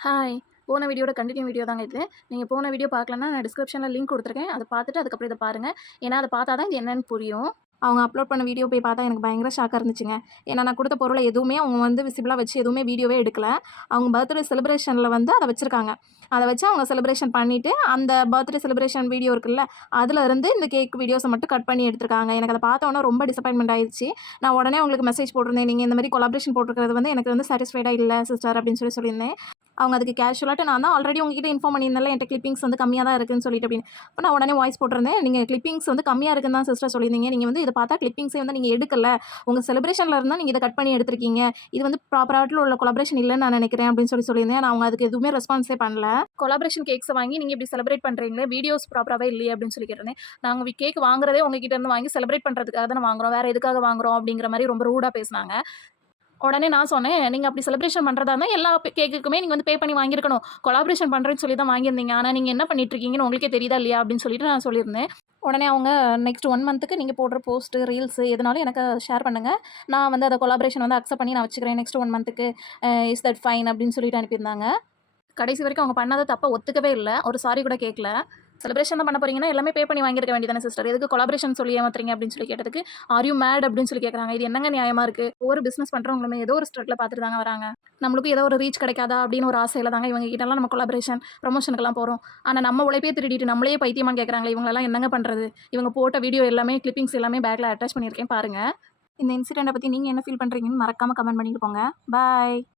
Hi. போன வீடியோட continue video தாங்க இது. நீங்க போன வீடியோ பார்க்கலன்னா, நான் டிஸ்கிரிப்ஷன்ல லிங்க் குடுத்துருக்கேன். அத பார்த்துட்டு அதுக்கப்புறம் இத பாருங்க. ஏன்னா, அத பார்த்தா தான் இது என்னன்னு புரியும். அவங்க அப்லோட் பண்ண வீடியோ போய் பார்த்தா எனக்கு பயங்கர ஷாக்கா இருந்துச்சுங்க. ஏன்னா, நான் குடுத்த பொருள எதுவுமே அவங்க வந்து விசிபிளா வச்சு எதுவுமே வீடியோவே எடுக்கல. அவங்க பர்த்டே செலிப்ரேஷன்ல வந்து அத வச்சிருக்காங்க. அத வச்சு அவங்க செலிப்ரேஷன் பண்ணிட்டு, அந்த பர்த்டே செலிப்ரேஷன் வீடியோ இருக்குல்ல, அதுல இருந்து இந்த கேக் வீடியோஸ மட்டும் கட் பண்ணி எடுத்திருக்காங்க. எனக்கு அத பார்த்தோனே ரொம்ப டிசப்பாயின்ட்மென்ட் ஆயிருச்சு. நான் உடனே அவங்களுக்கு மெசேஜ் போட்டிருந்தேன். நீங்க இந்த மாரி கொலாபரேஷன் போட்டிருக்கிறது வந்து எனக்கு வந்து சாட்டிஸ்ஃபைடா இல்ல சிஸ்டர் அப்படின்னு சொல்லியிருந்தேன். அவங்க அதுக்கு கேஷுவலாட்டு நான் தான் ஆல்ரெடி உங்ககிட்ட இன்ஃபார்ம் பண்ணியிருந்தேன்ல, என்ட்ட கிளிப்பிங்ஸ் வந்து கம்மியா தான் இருக்குன்னு சொல்லிட்டு அப்படின்னு. அப்ப நான் உடனே வாய்ஸ் போட்டிருந்தேன். நீங்க கிளிப்பிங்ஸ் வந்து கம்மியா இருக்குன்னு தான் சிஸ்டர் சொல்லியிருந்தீங்க. நீங்க வந்து இத பார்த்தா கிளிப்பிங்ஸே வந்து நீங்க எடுக்கல. உங்க செலிப்ரேஷன்ல இருந்தா நீங்க இத கட் பண்ணி எடுத்திருக்கீங்க. இது வந்து ப்ராப்பராட்டுல உள்ள கொலாபரேஷன் இல்லன்னு நான் நினைக்கிறேன் அப்படின்னு சொல்லியிருந்தேன். நான் அவங்க அதுக்கு எதுவுமே ரெஸ்பான்ஸே பண்ணல. கொலாபரேஷன் கேக்ஸ வாங்கி நீங்க இப்படி செலிப்ரேட் பண்றீங்களே, வீடியோஸ் ப்ராப்பராவே இல்லையே அப்படின்னு சொல்லி கேட்டிருந்தேன். நாங்க கேக் வாங்குறதே உங்ககிட்ட இருந்து வாங்கி செலிப்ரேட் பண்றதுக்காக தான வாங்குறோம். வேற எதுக்காக வாங்குறோம் அப்படிங்கிற மாரி ரொம்ப ரூடா பேசுனாங்க. உடனே நான் சொன்னேன், "நீங்க அப்படி செலிப்ரேஷன் பண்றதா இருந்தா எல்லா கேக்குக்குமே நீங்க வந்து பே பண்ணி வாங்கியிருக்கணும். கொலாபரேஷன் பண்றேன்னு சொல்லி தான் வாங்கியிருந்தீங்க. ஆனா நீங்க என்ன பண்ணிட்டு இருக்கீங்கன்னு உங்களுக்கே தெரியுதா இல்லையா?" அப்படின்னு சொல்லிட்டு நான் சொல்லியிருந்தேன். உடனே அவங்க நெக்ஸ்ட் 1 மந்த்துக்கு நீங்க போடுற போஸ்ட், ரீல்ஸ் எதுனாலும் எனக்கு ஷேர் பண்ணுங்க. நான் வந்து அத கொலாபரேஷன் வந்து அக்செப்ட் பண்ணி நான் வச்சுக்கிறேன். நெக்ஸ்ட் 1 மந்த்துக்கு இஸ் தட் ஃபைன் அப்படின்னு சொல்லிட்டு அனுப்பியிருந்தாங்க. கடைசி வரைக்கும் அவங்க பண்ணாத தப்ப ஒத்துக்கவே இல்ல. ஒரு சாரி கூட கேட்கல. செலிப்ரேஷன் தான் பண்ண போறீங்கன்னா, எல்லாமே பே பண்ணி வாங்கியிருக்க வேண்டியது சிஸ்டர். எதுக்கு கொலாபரேஷன் சொல்லி ஏமாத்துறீங்க அப்படின்னு சொல்லி கேட்டதுக்கு, ஆர் யூ மேட் அப்படின்னு சொல்லி கேட்குறாங்க. இது என்னங்க நியாயமா இருக்கு? ஒவ்வொரு பிசினஸ் பண்றவங்களுமே ஏதோ ஒரு ஸ்ட்ரக்ல பார்த்துட்டு தாங்க வராங்க. நம்மளுக்கும் ஏதோ ஒரு ரீச் கிடைக்காதா அப்படின்னு ஒரு ஆசையில தாங்க இவங்க கிட்டலாம் நம்ம கொலாபரேஷன், ப்ரமோஷனுக்கெல்லாம் போறோம். ஆனா நம்ம உழைப்பே திருடிட்டு நம்மளையே பைத்தியமான்னு கேட்குறாங்களே, இவங்களலாம் என்னங்க பண்றது? இவங்க போட்ட வீடியோ எல்லாமே கிளிப்பிங்ஸ் எல்லாமே பேக்ல அட்டாச் பண்ணியிருக்கேன் பாருங்க. இந்த இன்சிடென்ட்ட பத்தி நீங்க என்ன ஃபீல் பண்றீங்கன்னு மறக்காம கமெண்ட் பண்ணிட்டு போங்க. பாய்.